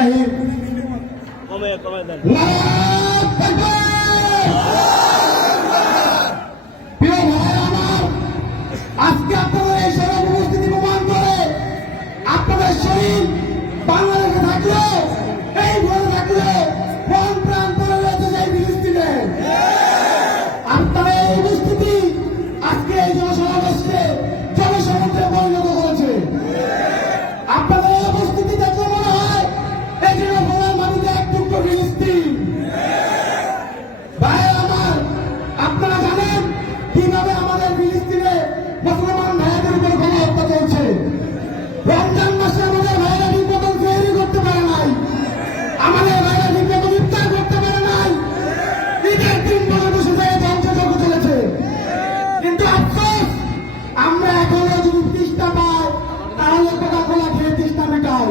ইব্রাহিম প্রিয় ভাই আমার, আজকে আপনাদের এই সরব উপস্থিতি প্রমাণ করে আপনাদের শরীর বাংলাদেশে থাকলেও এই ঘরে থাকলেও প্রাণ প্রাণ করে রয়েছে সেই ফিলিস্তিনে। আপনাদের এই উপস্থিতি আজকে এই জনসমাবেশকে জনসমুদ্রে পরিণত করেছে। আপনাদের এই উপস্থিতি দেখলে মনে হয় এই জনগণের মাটিতে এক টুকরো ফিলিস্তিন। ভাই আমার, আপনারা জানেন কিভাবে আমাদের ফিলিস্তিনে মুসলমান ভাইদের উপর গণহত্যা চলছে। রমজান মাসে আমাদের ভাইরা ঠিক মতন তৈরি করতে পারে নাই, আমাদের ভাইরা ঠিক মতন ইফতার করতে পারে নাই, ঈদের দিন পর্যন্ত সুযোগে ধ্বংসযজ্ঞ চলেছে। কিন্তু আফসোস, আমরা এখনো যদি তৃষ্ণা পাই তাহলে কোকা-কোলা খেয়ে তৃষ্ণা মেটাই।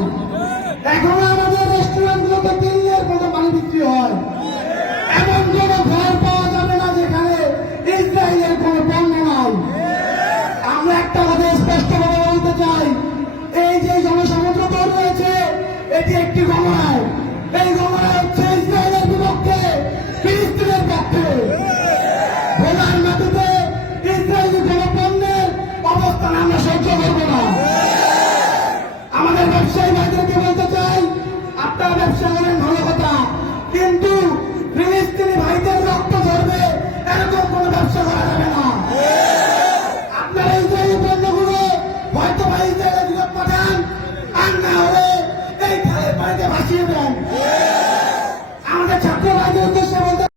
এখনো আমাদের রেস্টুরেন্টগুলোতে দিল্লির মতো পানি বিক্রি হয়। এমন কোন ঘর পাওয়া যাবে না যেখানে ইসরায়েলের কোন পণ্য নাই। আমরা একটা কথা স্পষ্টভাবে বলতে চাই, এই যে জনসমুদ্র তৈরি হয়েছে এটি একটি গণনায়। এই গণনায় হচ্ছে ইসরায়েলের বিপক্ষে, ফিলিস্তিনের পক্ষে। ভোলার মাটিতে ইসরায়েলি কোন পণ্যের অবস্থান আমরা সহ্য করব না। আমাদের ব্যবসায়ী ভাইদেরকে বলতে চাই, আপনারা ব্যবসা করেন ভালো কথা, কিন্তু ফিলিস্তিনি ভাইদের রক্ত ঝরবে এরকম কোন ব্যবসা করা যাবে না। আপনারা ইসরায়েলি পণ্যগুলো হয়তো বা ইসরায়েলের দিকে পাঠান, আর না হলে এই খালের পানিতে ভাসিয়ে দেন। আমাদের ছাত্র ভাইদের উদ্দেশ্যে